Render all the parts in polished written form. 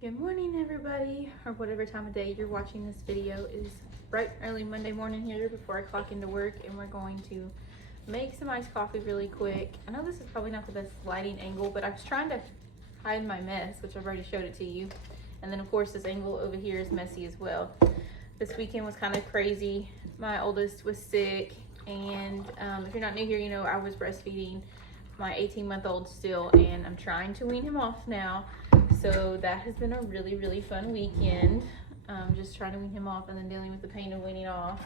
Good morning, everybody, or whatever time of day you're watching this video. It is bright early Monday morning here before I clock into work, and we're going to make some iced coffee really quick. I know this is probably not the best lighting angle, but I was trying to hide my mess, which I've already showed it to you. And then of course this angle over here is messy as well. This weekend was kind of crazy. My oldest was sick, and if you're not new here, you know I was breastfeeding my 18-month-old still, and I'm trying to wean him off now. So that has been a really fun weekend, just trying to wean him off and then dealing with the pain of weaning off.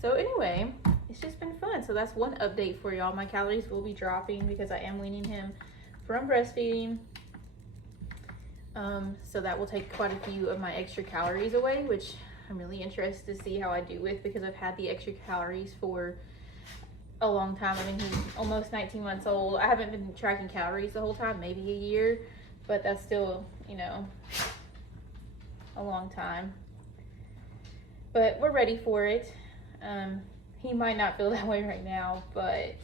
So anyway, it's just been fun. So that's one update for y'all. My calories will be dropping because I am weaning him from breastfeeding. So that will take quite a few of my extra calories away, which I'm really interested to see how I do with, because I've had the extra calories for a long time. I mean, he's almost 19 months old. I haven't been tracking calories the whole time, maybe a year, but that's still, you know, a long time. But we're ready for it. He might not feel that way right now, but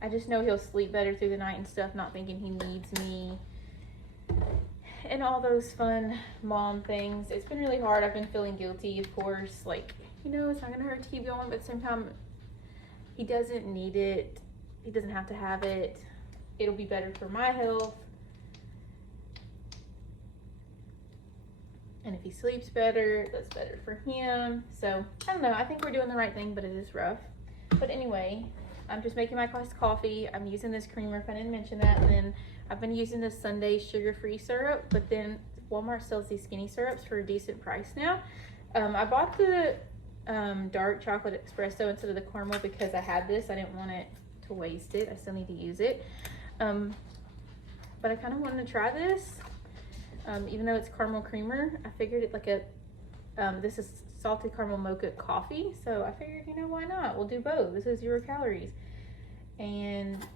I just know he'll sleep better through the night and stuff, not thinking he needs me and all those fun mom things. It's been really hard. I've been feeling guilty, of course, like, you know, it's not gonna hurt to keep going, but at the same time, he doesn't need it. He doesn't have to have it. It'll be better for my health. And if he sleeps better, that's better for him. So, I don't know. I think we're doing the right thing, but it is rough. But anyway, I'm just making my iced coffee. I'm using this creamer, if I didn't mention that. And then I've been using this Sunday sugar-free syrup, but then Walmart sells these skinny syrups for a decent price now. I bought the dark chocolate espresso instead of the caramel because I had this. I didn't want it to waste it. I still need to use it. But I kind of wanted to try this. Even though it's caramel creamer, I figured it like a, this is salted caramel mocha coffee. So I figured, you know, why not? We'll do both. This is 0 calories. And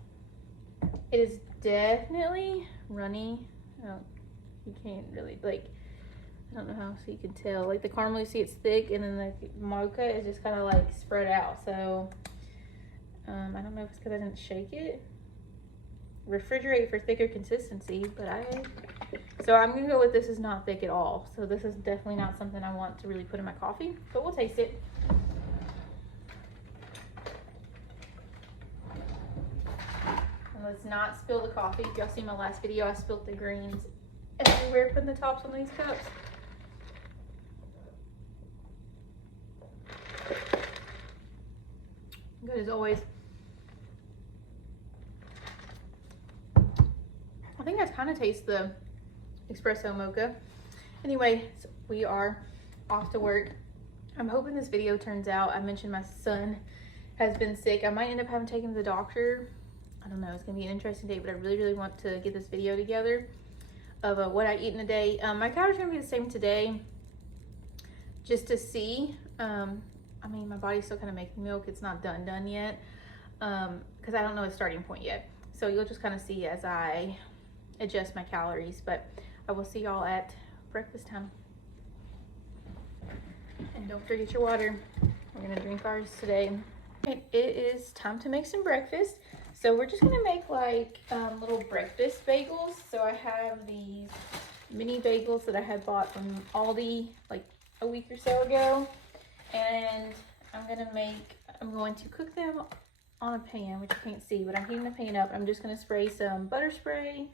it is definitely runny. Oh, you can't really, like, I don't know how so you can tell. Like the caramel, you see it's thick, and then the mocha is just kind of like spread out. So I don't know if it's because I didn't shake it. Refrigerate for thicker consistency, but so I'm gonna go with this is not thick at all. So this is definitely not something I want to really put in my coffee, but we'll taste it. And let's not spill the coffee. If y'all see my last video, I spilled the greens everywhere putting the tops on these cups. Good as always. I think I kind of taste the espresso mocha. Anyway, so we are off to work. I'm hoping this video turns out. I mentioned my son has been sick. I might end up having to take him to the doctor. I don't know. It's gonna be an interesting day, but I really want to get this video together of what I eat in a day. My calories are gonna be the same today, just to see. I mean, my body's still kind of making milk. It's not done yet, because I don't know a starting point yet. So you'll just kind of see as I adjust my calories, but I will see y'all at breakfast time. And don't forget your water. We're gonna drink ours today. It is time to make some breakfast. So we're just gonna make like little breakfast bagels. So I have these mini bagels that I had bought from Aldi like a week or so ago. And I'm going to cook them on a pan, which you can't see, but I'm heating the pan up. I'm just gonna spray some butter spray.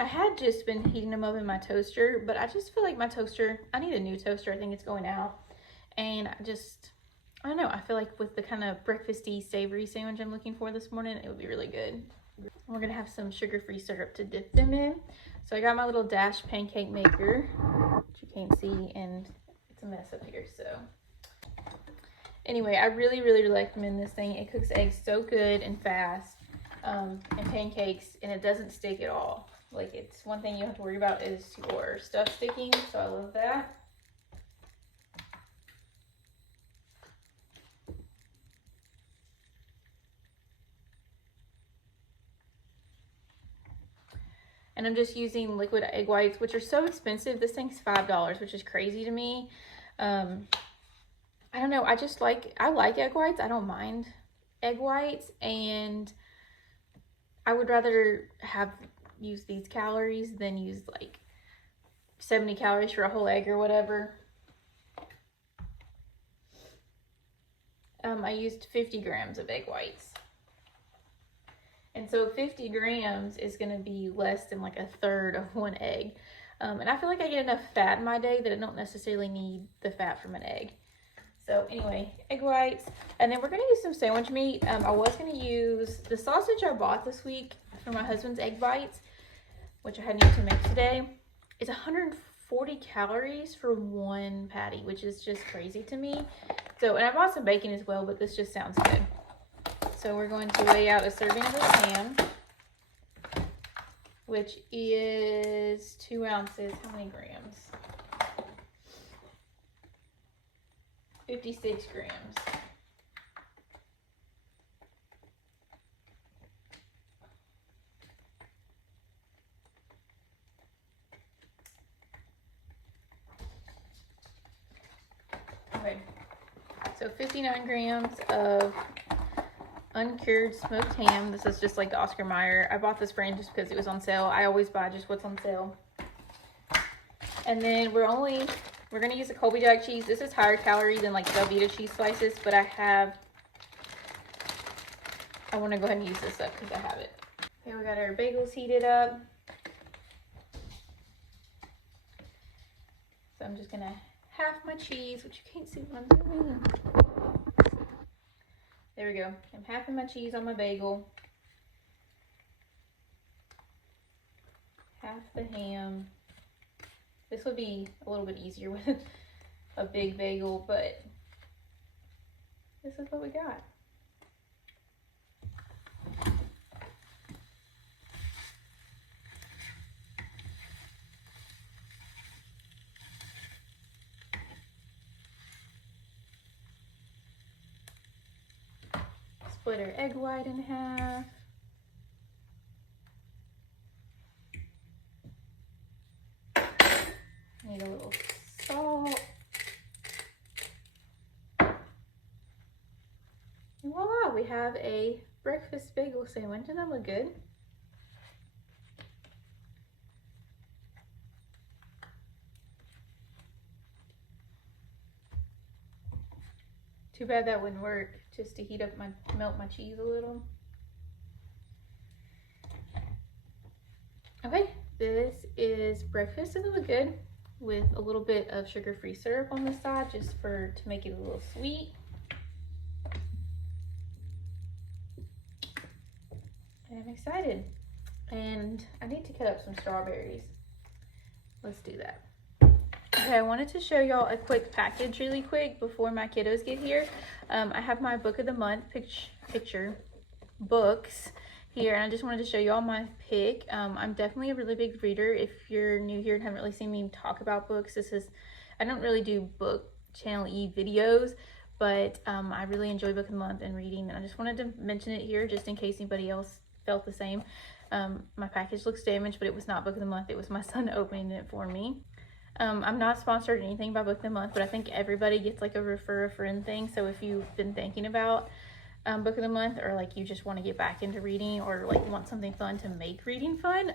I had just been heating them up in my toaster, but I just feel like my toaster, I need a new toaster. I think it's going out. And I don't know, I feel like with the kind of breakfasty, savory sandwich I'm looking for this morning, it would be really good. We're gonna have some sugar-free syrup to dip them in. So I got my little Dash pancake maker, which you can't see, and it's a mess up here, so. Anyway, I really recommend this thing. It cooks eggs so good and fast, and pancakes, and it doesn't stick at all. Like, it's one thing you have to worry about is your stuff sticking, so I love that. And I'm just using liquid egg whites, which are so expensive. This thing's $5, which is crazy to me. I don't know. I like egg whites. I don't mind egg whites, and I would rather use these calories than use like 70 calories for a whole egg or whatever. I used 50 grams of egg whites. And so 50 grams is going to be less than like a third of one egg. And I feel like I get enough fat in my day that I don't necessarily need the fat from an egg. So anyway, egg whites. And then we're going to use some sandwich meat. I was going to use the sausage I bought this week for my husband's egg bites, which I had need to make today. It's 140 calories for one patty, which is just crazy to me. So, and I bought some bacon as well, but this just sounds good. So we're going to weigh out a serving of this ham, which is 2 ounces. How many grams? 56 grams. Okay, so 59 grams of uncured smoked ham. This is just like the Oscar Mayer. I bought this brand just because it was on sale. I always buy just what's on sale. And then we're going to use a Colby Jack cheese. This is higher calorie than like Velveeta cheese slices, but I want to go ahead and use this up because I have it. Okay, we got our bagels heated up. So I'm just going to half my cheese, which you can't see what I'm doing. There we go. I'm halving my cheese on my bagel. Half the ham. This would be a little bit easier with a big bagel, but this is what we got. Split our egg white in half. Need a little salt. And voila, we have a breakfast bagel sandwich. Doesn't that look good? Too bad that wouldn't work, just to melt my cheese a little. Okay, this is breakfast. Doesn't it look good? With a little bit of sugar-free syrup on the side, just to make it a little sweet. And I'm excited. And I need to cut up some strawberries. Let's do that. Okay, I wanted to show y'all a quick package really quick before my kiddos get here. I have my book of the month picture books here, and I just wanted to show y'all my pick. I'm definitely a really big reader. If you're new here and haven't really seen me talk about books, I don't really do book channel videos, but I really enjoy book of the month and reading, and I just wanted to mention it here just in case anybody else felt the same. My package looks damaged, but it was not book of the month. It was my son opening it for me. I'm not sponsored or anything by Book of the Month, but I think everybody gets like a refer a friend thing. So if you've been thinking about Book of the Month, or like you just want to get back into reading, or like want something fun to make reading fun,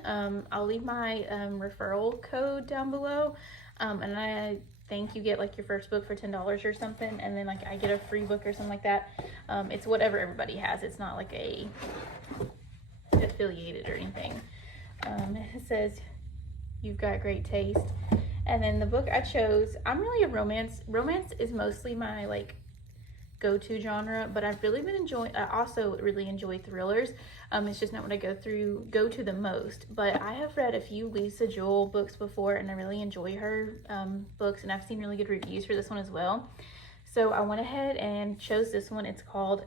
I'll leave my referral code down below. And I think you get like your first book for $10 or something, and then like I get a free book or something like that. It's whatever everybody has. It's not like a affiliated or anything. It says you've got great taste. And then the book I chose, I'm really a romance is mostly my like go-to genre, but I've really been I also really enjoy thrillers. It's just not what I go to the most, but I have read a few Lisa Joel books before, and I really enjoy her books, and I've seen really good reviews for this one as well. So I went ahead and chose this one. It's called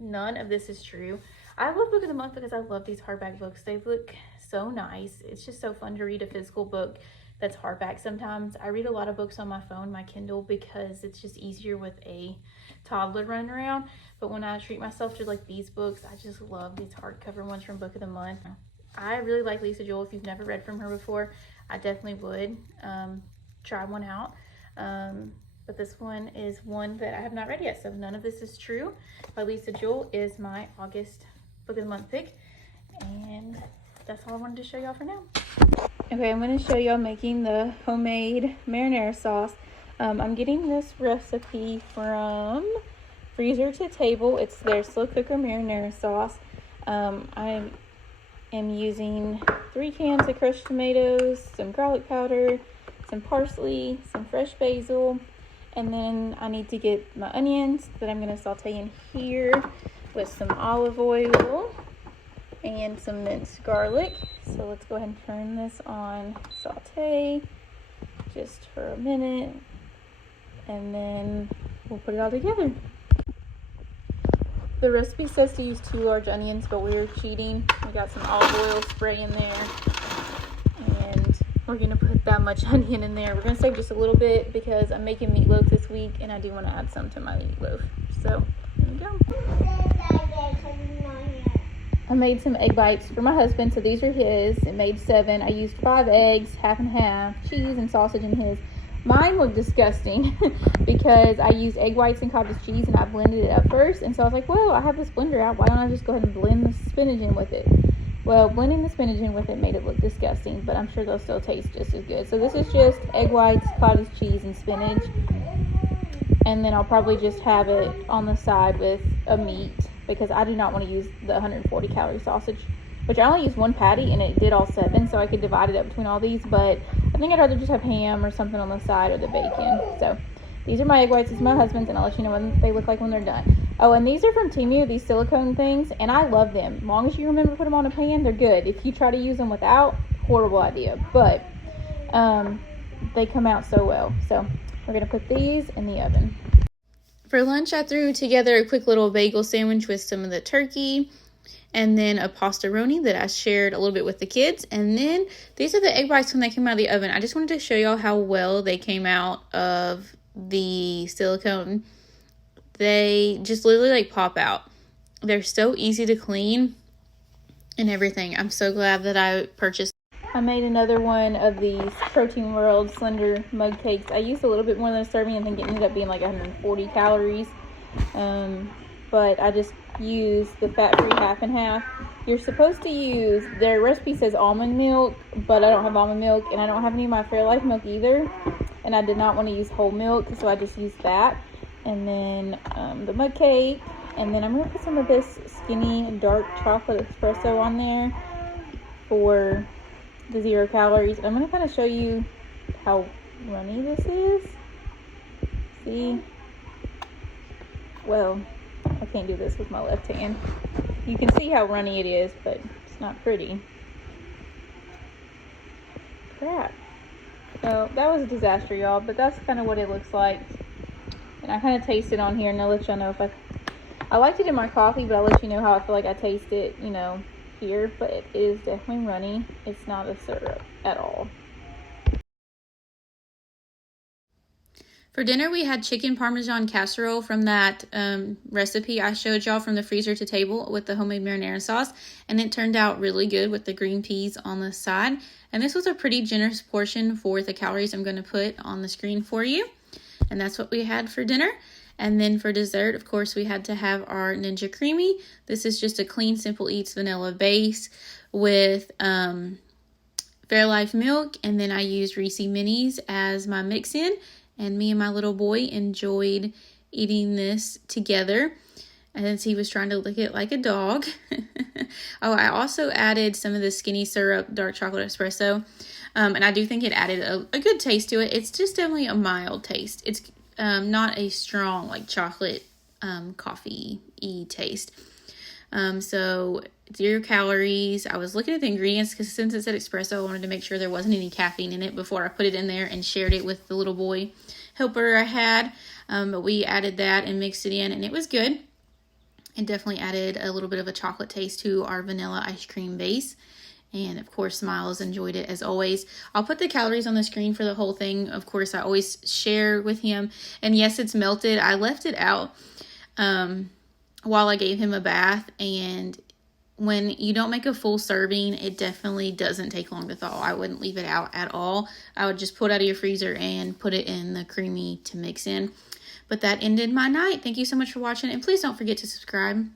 None of This Is True. I love Book of the Month because I love these hardback books. They look so nice. It's just so fun to read a physical book that's hardback. Sometimes I read a lot of books on my phone, my Kindle, because it's just easier with a toddler running around. But when I treat myself to like these books, I just love these hardcover ones from Book of the Month. I really like Lisa Joel. If you've never read from her before, I definitely would try one out. but this one is one that I have not read yet. So none of this is true. By Lisa Jewell is my August book of the month pick. And that's all I wanted to show y'all for now. Okay, I'm going to show y'all making the homemade marinara sauce. I'm getting this recipe from Freezer to Table. It's their slow cooker marinara sauce. I am using 3 cans of crushed tomatoes, some garlic powder, some parsley, some fresh basil, and then I need to get my onions that I'm going to saute in here with some olive oil and some minced garlic. So let's go ahead and turn this on saute just for a minute, and then we'll put it all together. The recipe says to use 2 large onions, but we're cheating. We got some olive oil spray in there, and we're gonna put that much onion in there. We're gonna save just a little bit because I'm making meatloaf this week and I do want to add some to my meatloaf. So there we go. I made some egg bites for my husband, so these are his. It made 7. I used 5 eggs, half and half, cheese and sausage in his. Mine looked disgusting because I used egg whites and cottage cheese and I blended it up first. And so I was like, well, I have this blender out. Why don't I just go ahead and blend the spinach in with it? Well, blending the spinach in with it made it look disgusting, but I'm sure they'll still taste just as good. So this is just egg whites, cottage cheese, and spinach. And then I'll probably just have it on the side with a meat because I do not want to use the 140 calorie sausage, which I only used 1 patty and it did all 7, so I could divide it up between all these, but I think I'd rather just have ham or something on the side or the bacon. So these are my egg whites. This is my husband's, and I'll let you know what they look like when they're done. Oh, and these are from Temu, these silicone things, and I love them. As long as you remember to put them on a pan, they're good. If you try to use them without, horrible idea, but they come out so well. So we're going to put these in the oven. For lunch, I threw together a quick little bagel sandwich with some of the turkey and then a pastaroni that I shared a little bit with the kids. And then these are the egg bites when they came out of the oven. I just wanted to show y'all how well they came out of the silicone. They just literally like pop out. They're so easy to clean and everything. I'm so glad that I purchased. I made another one of these Protein World Slender Mug Cakes. I used a little bit more than a serving. I think it ended up being like 140 calories. But I just used the fat-free half and half. You're supposed to use, their recipe says almond milk, but I don't have almond milk, and I don't have any of my Fairlife milk either. And I did not want to use whole milk, so I just used that. And then the mug cake. And then I'm going to put some of this skinny dark chocolate espresso on there for the 0 calories. I'm going to kind of show you how runny this is. See? Well, I can't do this with my left hand. You can see how runny it is, but it's not pretty. Crap. So that was a disaster, y'all, but that's kind of what it looks like. And I kind of taste it on here, and I'll let y'all know if I liked it in my coffee, but I'll let you know how I feel like I taste it, you know, here. But it is definitely runny. It's not a syrup at all. For dinner, we had chicken parmesan casserole from that recipe I showed y'all from the Freezer to Table with the homemade marinara sauce. And it turned out really good with the green peas on the side. And this was a pretty generous portion for the calories I'm going to put on the screen for you. And that's what we had for dinner. And then for dessert, of course, we had to have our Ninja Creamy. This is just a clean, Simple Eats vanilla base with Fairlife milk. And then I used Reese Minis as my mix-in. And me and my little boy enjoyed eating this together as he was trying to lick it like a dog. Oh, I also added some of the skinny syrup dark chocolate espresso. And I do think it added a good taste to it. It's just definitely a mild taste. It's not a strong like chocolate coffee-y taste. So 0 calories. I was looking at the ingredients because since it said espresso, I wanted to make sure there wasn't any caffeine in it before I put it in there and shared it with the little boy helper I had. But we added that and mixed it in, and it was good. It definitely added a little bit of a chocolate taste to our vanilla ice cream base. And of course, Miles enjoyed it as always. I'll put the calories on the screen for the whole thing. Of course, I always share with him. And yes, it's melted. I left it out while I gave him a bath, and when you don't make a full serving, it definitely doesn't take long to thaw. I wouldn't leave it out at all. I would just pull it out of your freezer and put it in the creamy to mix in. But that ended my night. Thank you so much for watching, and please don't forget to subscribe.